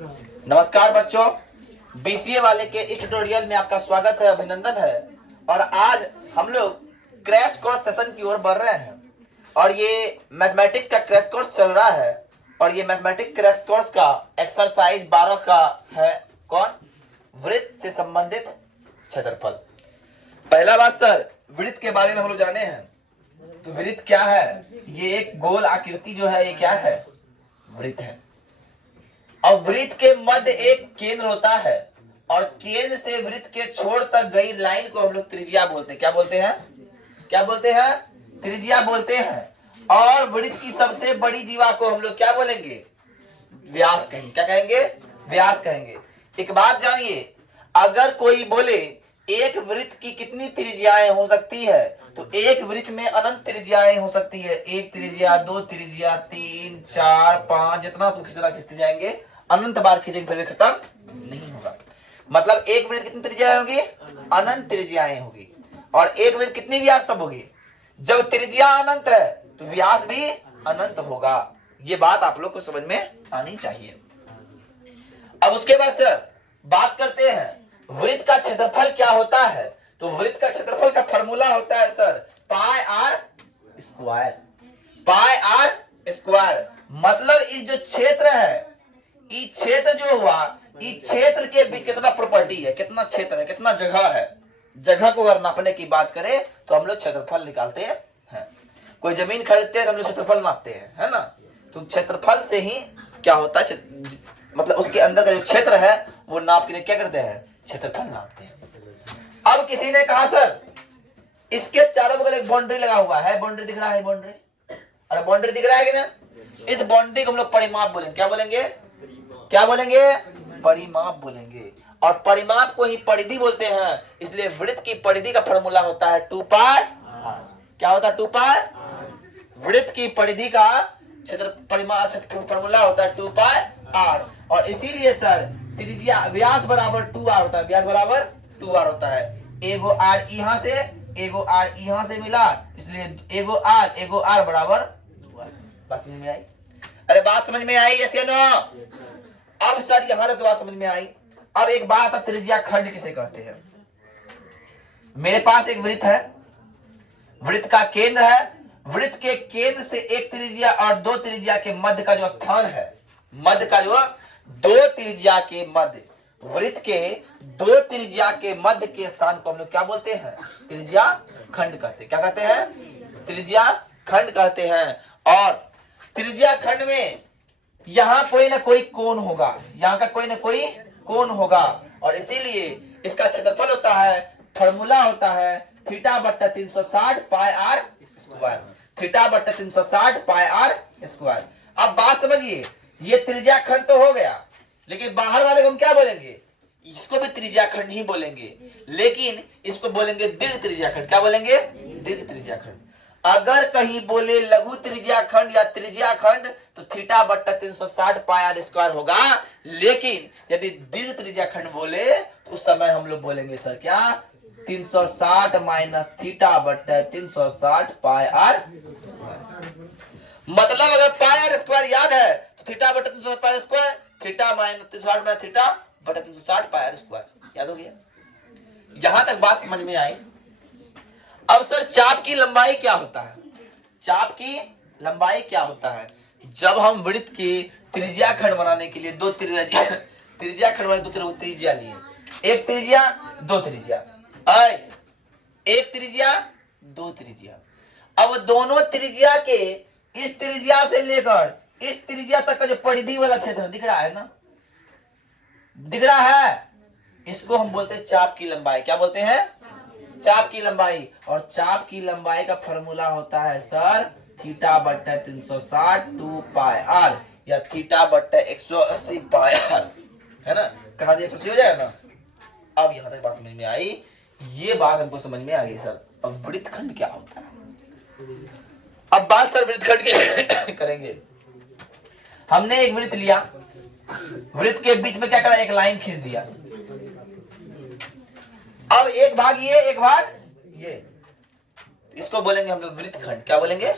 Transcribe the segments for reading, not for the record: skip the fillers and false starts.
नमस्कार बच्चों, बीसीए वाले के इस ट्यूटोरियल में आपका स्वागत है, अभिनंदन है। और आज हम लोग क्रैश कोर्स सेशन की ओर बढ़ रहे हैं और ये मैथमेटिक्स का क्रैश कोर्स चल रहा है और ये मैथमेटिक्स क्रैश कोर्स का एक्सरसाइज 12 का है। कौन? वृत्त से संबंधित क्षेत्रफल। पहला बात सर, वृत्त के बारे में हम लोग जाने हैं। तो वृत्त क्या है? ये एक गोल आकृति जो है, ये क्या है? वृत्त है। और वृत्त के मध्य एक केंद्र होता है और केंद्र से वृत्त के छोर तक गई लाइन को हम लोग त्रिज्या बोलते हैं। क्या बोलते हैं? क्या बोलते हैं? त्रिज्या बोलते हैं। और वृत्त की सबसे बड़ी जीवा को हम लोग क्या बोलेंगे? व्यास कहेंगे। क्या कहेंगे? व्यास कहेंगे। एक बात जानिए, अगर कोई बोले एक वृत्त की कितनी त्रिज्याएं हो सकती है, तो एक वृत्त में अनंत त्रिज्याएं हो सकती है। एक त्रिज्या, दो त्रिज्या, 3, 4, 5, जितना आपको खिंचना खींचते जाएंगे, अनंत बार खींचेंगे फिर भी खत्म नहीं होगा। मतलब एक वृत्त कितनी त्रिज्याएं होगी? अनंत त्रिज्याएं होगी। और एक वृत्त कितनी व्यास तब होगी? जब त्रिज्या अनंत है तो व्यास भी अनंत होगा। ये बात आप लोग को समझ में आनी चाहिए। अब उसके बाद सर बात करते हैं वृत्त का क्षेत्रफल क्या होता है। तो वृत्त का क्षेत्रफल का फॉर्मूला होता है sir pi are square. Pi are square मतलब इस जो क्षेत्र है, इस क्षेत्र जो हुआ, इस क्षेत्र के भी कितना प्रॉपर्टी है, कितना क्षेत्र है, कितना जगह है। जगह को अगर नापने की बात करें तो हम लोग क्षेत्रफल निकालते हैं। कोई जमीन खरीदते हैं तो हम लोग क्षेत्रफल नापते हैं, है ना। तो क्षेत्रफल से ही क्या होता है, मतलब उसके अंदर का जो क्षेत्र है वो नाप के लिए क्या करते हैं? क्षेत्रफल नापते हैं। अब किसी ने कहा सर इसके चारों बगल एक बाउंड्री लगा हुआ है, बाउंड्री दिख रहा है, बाउंड्री, अरे बाउंड्री दिख रहा है कि ना? इस बाउंड्री को हम लोग परिमाप बोलेंगे। क्या बोलेंगे? क्या बोलेंगे? परिमाप बोलेंगे। और परिमाप को ही परिधि बोलते हैं। इसलिए वृत्त की परिधि का फॉर्मूला होता है 2 पाई। क्या होता है? 2 पाई। वृत्त की परिधि का क्षेत्र परिमाप फॉर्मूला होता है 2 पाई आर। और इसीलिए सर त्रिज्या व्यास बराबर 2r होता है। व्यास बराबर 2r होता है। एगो आर यहां से, एगो आर यहां से मिला, इसलिए एगो आर बराबर 2r। बात समझ में आई? अरे बात समझ में आई? यस या नो? अब सर यहां तक तो बात समझ में आई। अब एक बात, त्रिज्या खंड किसे कहते हैं? मेरे पास एक वृत्त है, वृत्त का केंद्र है, वृत्त के केंद्र से एक त्रिज्या और दो त्रिज्या के मध्य का जो स्थान है, मध्य का जो दो त्रिज्या के मध्य, वृत्त के दो त्रिज्या के मध्य के स्थान को हम लोग क्या बोलते हैं? त्रिज्या खंड कहते हैं। क्या कहते हैं? त्रिज्या खंड कहते हैं। और त्रिज्या खंड में यहां कोई ना कोई कोण होगा, यहां का कोई ना कोई कोण होगा। और इसीलिए इसका क्षेत्रफल होता है, फॉर्मूला होता है थीटा बट्टा 360 पाई आर स्क्वायर। थीटा बट्टा 360 पाई आर स्क्वायर। अब बात समझिए, ये त्रिज्या खंड तो हो गया, लेकिन बाहर वाले को हम क्या बोलेंगे? इसको भी त्रिज्या खंड ही बोलेंगे, लेकिन इसको बोलेंगे दीर्घ त्रिज्या खंड। क्या बोलेंगे? दीर्घ त्रिज्या खंड। अगर कहीं बोले लघु त्रिज्या खंड या त्रिज्या खंड तो थीटा बट्टा 360 पाई आर स्क्वायर होगा। लेकिन यदि दीर्घ त्रिज्या खंड बोले तो उस समय हम लोग बोलेंगे सर क्या? 360 माइनस थीटा बट्टा 360 पाई आर स्क्वायर। मतलब अगर पाई आर स्क्वायर याद है तो थीटा बट्टा 360 pi are square, theta minus 360 minus theta बट्टा 360 पाई आर स्क्वायर। याद हो गया? यहां तक बात समझ में आई। अब सर चाप की लंबाई क्या होता है? चाप की लंबाई क्या होता है? जब हम वृत्त की त्रिज्या खंड बनाने के लिए दो त्रिज्या खंड बनाने दो त्रिज्या लिए, एक त्रिज्या दो त्रिज्या, एक त्रिज्या दो त्रिज्या। अब दोनों त्रिज्या के इस त्रिज्या से लेकर इस त्रिज्या तक का जो परिधि वाला क्षेत्र दिख रहा है ना, दिख रहा है, इसको हम बोलते हैं चाप की लंबाई। क्या बोलते हैं? चाप की लंबाई। और चाप की लंबाई का फॉर्मूला होता है सर थीटा बट्टा 360 2 पाई आर या थीटा बट्टा 180 पाई आर, है ना। कहा 180 हो जाएगा ना। अब यहां तक बात समझ में आई। ये बात हमको समझ में आ गई सर। अब वृत्तखंड क्या होता है? अब बात सर वृत्तखंड की करेंगे। हमने एक वृत्त लिया, वृत्त के बीच में क्या करा? एक लाइन खींच दिया। अब एक भाग ये, एक भाग ये, इसको बोलेंगे हम लोग वृत्तखंड। क्या बोलेंगे?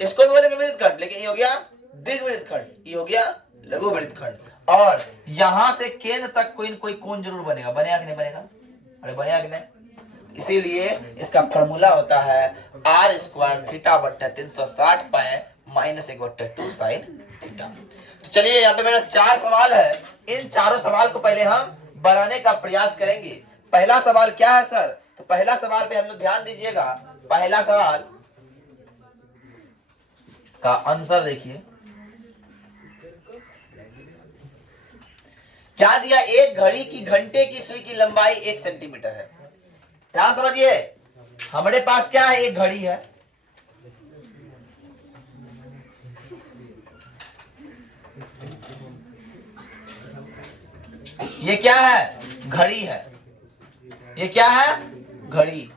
इसको भी बोलेंगे वृत्तखंड, लेकिन ये हो गया दीर्घ वृत्तखंड, ये हो गया लघु वृत्तखंड। और यहां से केंद्र तक कोई न कोई कोण जरूर बनेगा, बनेगा कि नहीं बनेगा? अरे बनेगा कि नहीं? इसीलिए इसका फॉर्मूला होता है आर स्क्वायर थीटा बट्टा 360 पाए माइनस 1/2 साइन थीटा। तो चलिए यहाँ पे मेरा 4 सवाल है, इन चारों सवाल को पहले हम बनाने का प्रयास करेंगे। पहला सवाल क्या है सर? तो पहला सवाल पे हम लोग ध्यान दीजिएगा। पहला सवाल का आंसर देखिए क्या दिया। एक घड़ी की घंटे की सुई की लंबाई 1 सेंटीमीटर है। ध्यान समझिए, हमारे पास क्या है? एक घड़ी है। ये क्या है? घड़ी है। ये क्या है? घड़ी।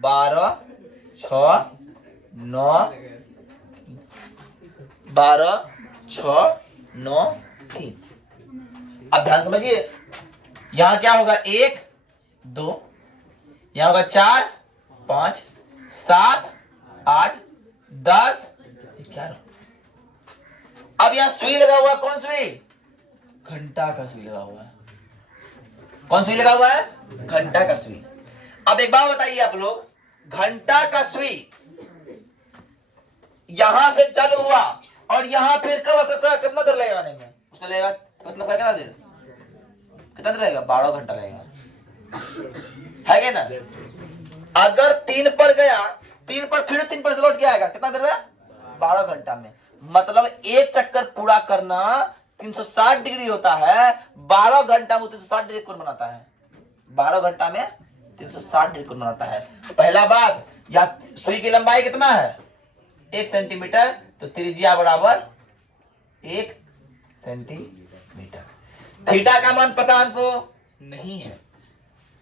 12 6 9 12 6 9 3। अब ध्यान समझिए, यहां क्या होगा? 1 2, यहां होगा 4 5 7 8 10 11। अब यहां सुई लगा हुआ है। कौन सुई? घंटा का सुई लगा हुआ है। कौन सुई लगा हुआ है? घंटा का सुई। अब एक बात बताइए आप लोग, घंटा का सुई यहां से चालू हुआ और यहां फिर कितना देर लगेगा आने में? उसको लगेगा कितना देर? कितना देर लगेगा? 12 घंटा लगेगा, है क्या ना? अगर 3 पर गया, 3 पर फिर 3 पर से लौट के आएगा, कितना देर में? 12 घंटा में। मतलब एक चक्कर पूरा करना 360 डिग्री होता है, 12 घंटा में 360 डिग्री कोण बनाता है। 12 घंटा में 360 डिग्री कोण बनाता है। पहला बात, या सुई की लंबाई कितना है? 1 सेंटीमीटर, तो त्रिज्या बराबर 1 सेंटीमीटर। थीटा का मान पता हमको नहीं है।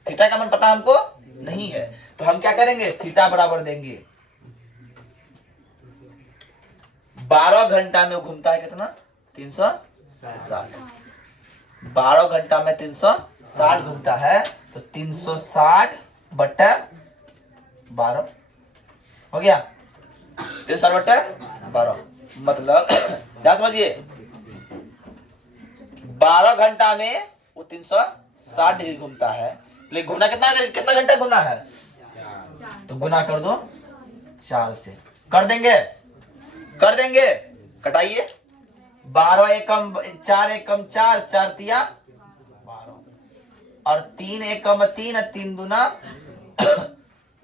थीटा का मान पता हमको नहीं है, तो हम क्या करेंगे? थीटा बराबर देंगे 12 घंटा में घूमता है कितना? 360। 12 घंटा में 360 घूमता है, तो 360 बट्टा 12 हो गया। 360 बट्टा 12 मतलब क्या समझिए, 12 घंटा में वो 360 डिग्री घूमता है। लेकिन घूमना कितना घंटा घूमना है? तो गुना कर दो 4 से। कर देंगे? कर देंगे। कटाइए। 12 एकम 4 एकम 4 4 तिया 12 और 3 एकम 3 3 दूना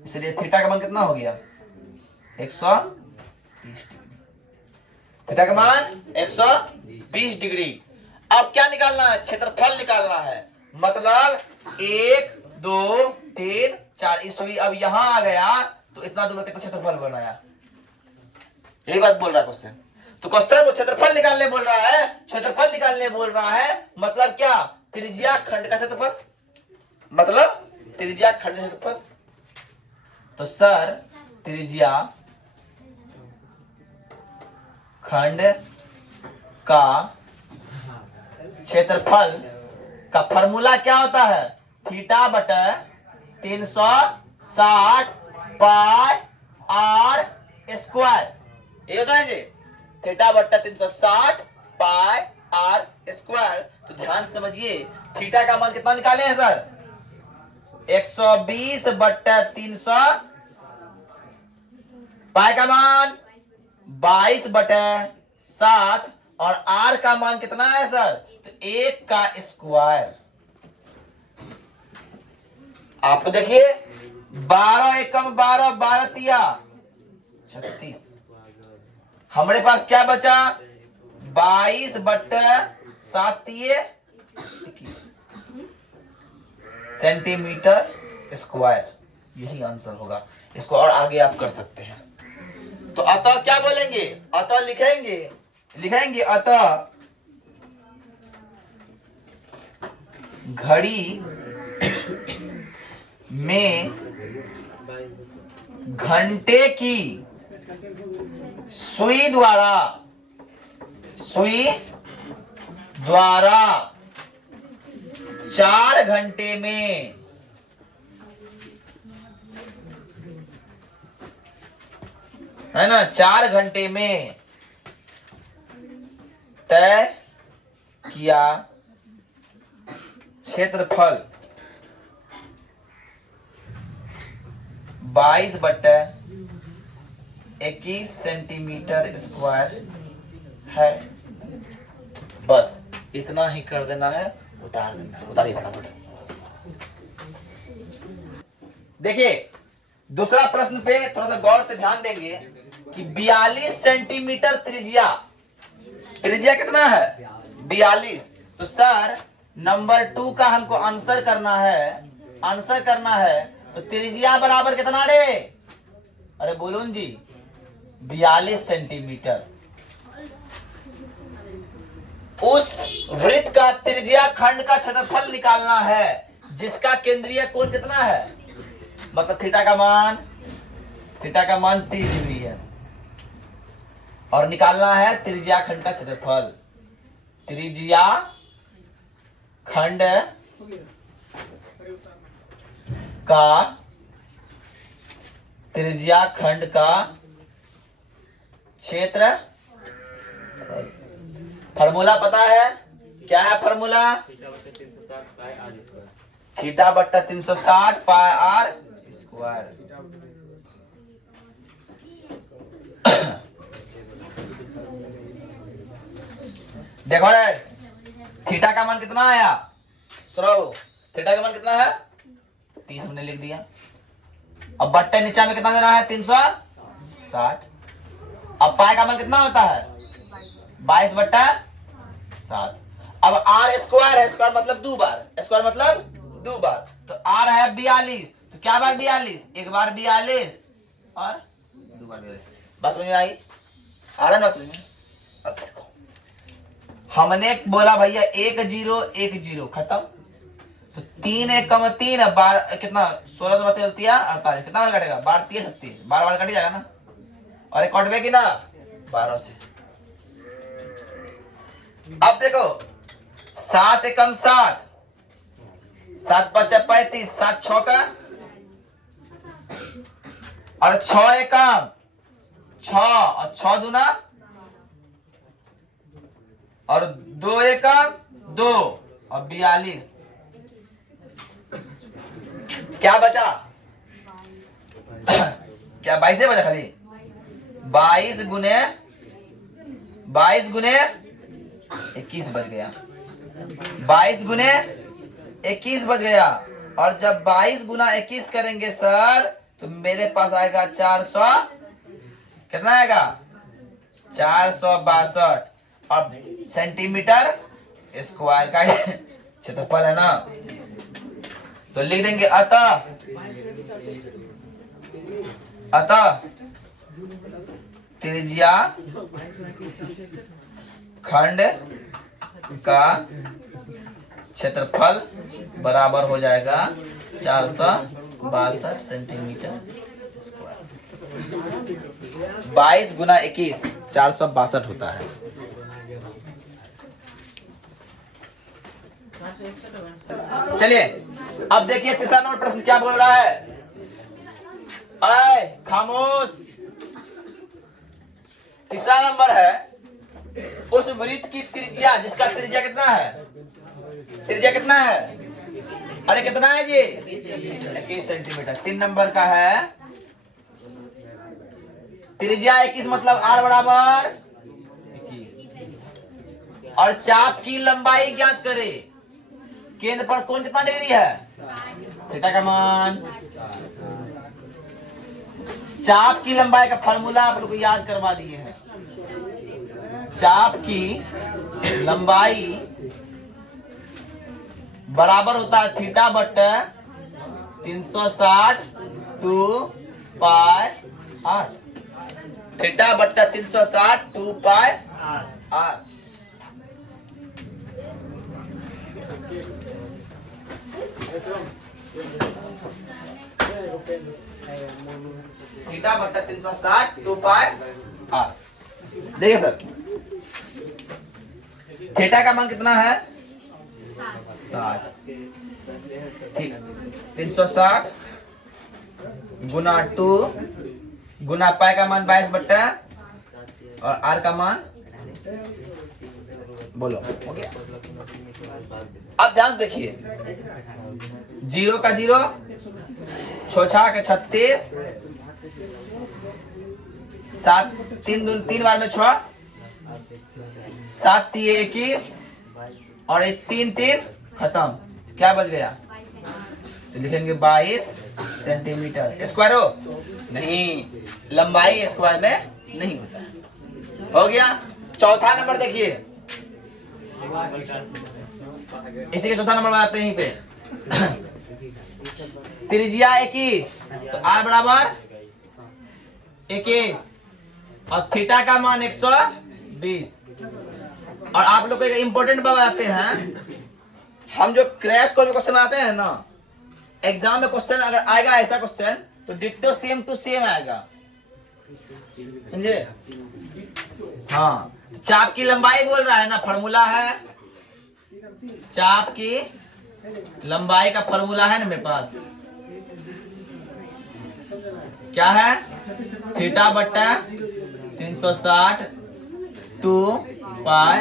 इसलिए थीटा का मान कितना हो गया? 120 डिग्री। थीटा का मान 120 डिग्री। अब क्या निकालना है? क्षेत्रफल निकालना है। मतलब 1 2 3 4 इस अब यहां आ गया, तो इतना दूर में कितना क्षेत्रफल बनाया? यही बात बोल रहा है क्वेश्चन। तो क्वेश्चन वो क्षेत्रफल निकालने बोल रहा है, क्षेत्रफल निकालने बोल रहा है। मतलब क्या? त्रिज्या खंड का क्षेत्रफल, मतलब त्रिज्या खंड का क्षेत्रफल। तो सर त्रिज्या खंड का क्षेत्रफल का फॉर्मूला क्या होता है? थीटा बटा 360 पाई आर स्क्वायर। ये होता है जी, थीटा बट्टा 360 पाई आर स्क्वायर। तो ध्यान समझिए, थीटा का मान कितना निकाले हैं सर? 120 बट्टा 300, पाई का मान 22 बटे 7 और आर का मान कितना है सर? तो 1 का स्क्वायर। आपको देखिए 12 एकम 12 12 तिया 36। हमारे पास क्या बचा? 22 बट्टा 7 तिये 21 सेंटीमीटर स्क्वायर। यही आंसर होगा। इसको और आगे आप कर सकते हैं। तो अतः क्या बोलेंगे? अतः लिखेंगे अतः घड़ी में घंटे की सुई द्वारा 4 घंटे में है ना, 4 घंटे में तय किया क्षेत्रफल 22/21 सेंटीमीटर स्क्वायर है। बस इतना ही कर देना है, उतार देना है। उतारिए फटाफट। देखिए दूसरा प्रश्न पे थोड़ा सा गौर से ध्यान देंगे कि 42 सेंटीमीटर त्रिज्या, त्रिज्या कितना है 42। तो सर नंबर 2 का हमको आंसर करना है, आंसर करना है। तो त्रिज्या बराबर कितना रे, अरे बोलून जी 42 सेंटीमीटर। उस वृत्त का त्रिज्या खंड का क्षेत्रफल निकालना है जिसका केंद्रीय कोण कितना है, मतलब थीटा का मान 30 डिग्री है, और निकालना है त्रिज्या खंड का क्षेत्रफल। त्रिज्या खंड का, त्रिज्या खंड का क्षेत्र, फॉर्मूला पता है क्या है फॉर्मूला, थीटा बट्टा 360 पाई आर स्क्वायर। देखो रे थीटा का मान कितना आया, थीटा का मान कितना है 30 मैंने लिख दिया। अब बट्टे नीचे में कितना देना है 360। अब पाई का मान कितना होता है 22/7। अब आर स्क्वायर है, स्क्वायर मतलब 2 बार, स्क्वायर मतलब 2 बार। तो आर है 42, तो क्या बार 42, एक बार 42 और 2 बार 42। बस समझ में आई, आ रहा ना समझ में। अब देखो हमने बोला भैया 1 0 1 0 खत्म। तो 3 1 कम 3 बार कितना 16 तो बते 48, कितना बार कटेगा 12 3 36, 12 बार कट जाएगा ना, और एक कटवे की ना 12 से। अब देखो 7 एकम 7, 7 5 35, 7 6 का, और 6 एकम 6, और 6 दूना, और 2 एकम 2, और 42। क्या बचा क्या 22 बचा खाली, 22 गुने 21 बच गया, 22 गुने 21 बच गया। और जब 22 गुना 21 करेंगे सर तो मेरे पास आएगा 400, कितना आएगा 462। अब सेंटीमीटर स्क्वायर का क्षेत्रफल है ना, तो लिख देंगे अतः त्रिज्या खंड का क्षेत्रफल बराबर हो जाएगा 462 सेंटीमीटर स्क्वायर। 22 गुना 21 462 होता है। चलिए अब देखिए तीसरा नंबर प्रश्न क्या बोल रहा है। आए खामोश। तीसरा नंबर है उस वृत्त की त्रिज्या जिसका त्रिज्या कितना है, त्रिज्या कितना है, अरे कितना है जी 21 सेंटीमीटर। 3 नंबर का है त्रिज्या 21 मतलब आर बराबर 21, और चाप की लंबाई ज्ञात करे। केंद्र पर कोण कितना डिग्री है, थीटा का मान। चाप की लंबाई का फार्मूला आप लोग को याद करवा दिए हैं। चाप की लंबाई बराबर होता है थीटा बट्टा 360 2 पाई आर। थीटा बट्टा 360 2 पाई आर। थीटा बट्टा 360 2 पाई आर। देखिए सर थीटा का मान कितना है 60, 360 गुना 2 गुना पाई का मान 22 बट्टा और आर का मान बोलो हो गया। अब ध्यान से देखिए, 0 का 0, 6 के 36, 7 3 बार में 6, 7 3 21 और 3 खत्म। क्या बच गया? तो लिखेंगे 22 सेंटीमीटर। स्क्वायर हो नहीं, लंबाई स्क्वायर में नहीं होता है। हो गया। चौथा नंबर देखिए, इसी के चौथा नंबर बनाते हैं यहीं पे। त्रिज्या 21, तो r बराबर 21 और थीटा का मान 120। और आप लोग को एक इंपॉर्टेंट बात बताते हैं, हम जो क्रैश कोर्स में क्वेश्चन बनाते हैं ना, एग्जाम में क्वेश्चन अगर आएगा ऐसा क्वेश्चन तो डिट्टो सेम टू सेम आएगा, समझे? हाँ, चाप की लंबाई बोल रहा है ना, फॉर्मूला है, चाप की लंबाई का फॉर्मूला है ना मेरे पास, क्या है? थीटा बट्टा 360 2 पाई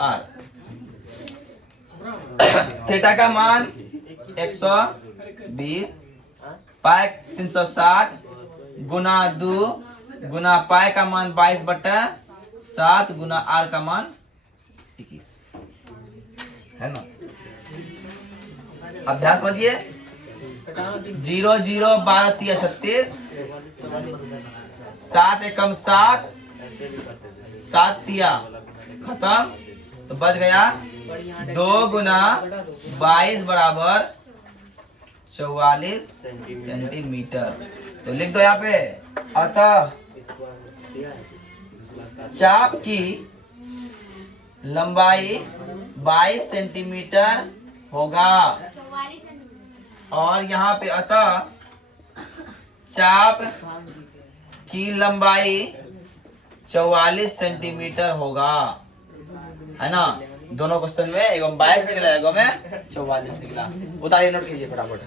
आर। थीटा का मान 120 पाई 360 गुना 2 गुना पाई का मान 22/7 गुना आर का मान 21 है ना। अभ्यास समझिए, 0 0 12 3 36, 7 एकम 7, 7 तिया खत्म, तो बच गया 2 गुना 22 बराबर 44 सेंटीमीटर। तो लिख दो यहाँ पे, अतः चाप की लंबाई 22 सेंटीमीटर होगा। और यहाँ पे अतः चाप की लंबाई 44 सेंटीमीटर होगा, है ना। दोनों क्वेश्चन में एगो 22 निकला, एगो में 44 निकला। उतारिए, नोट कीजिए फटाफट।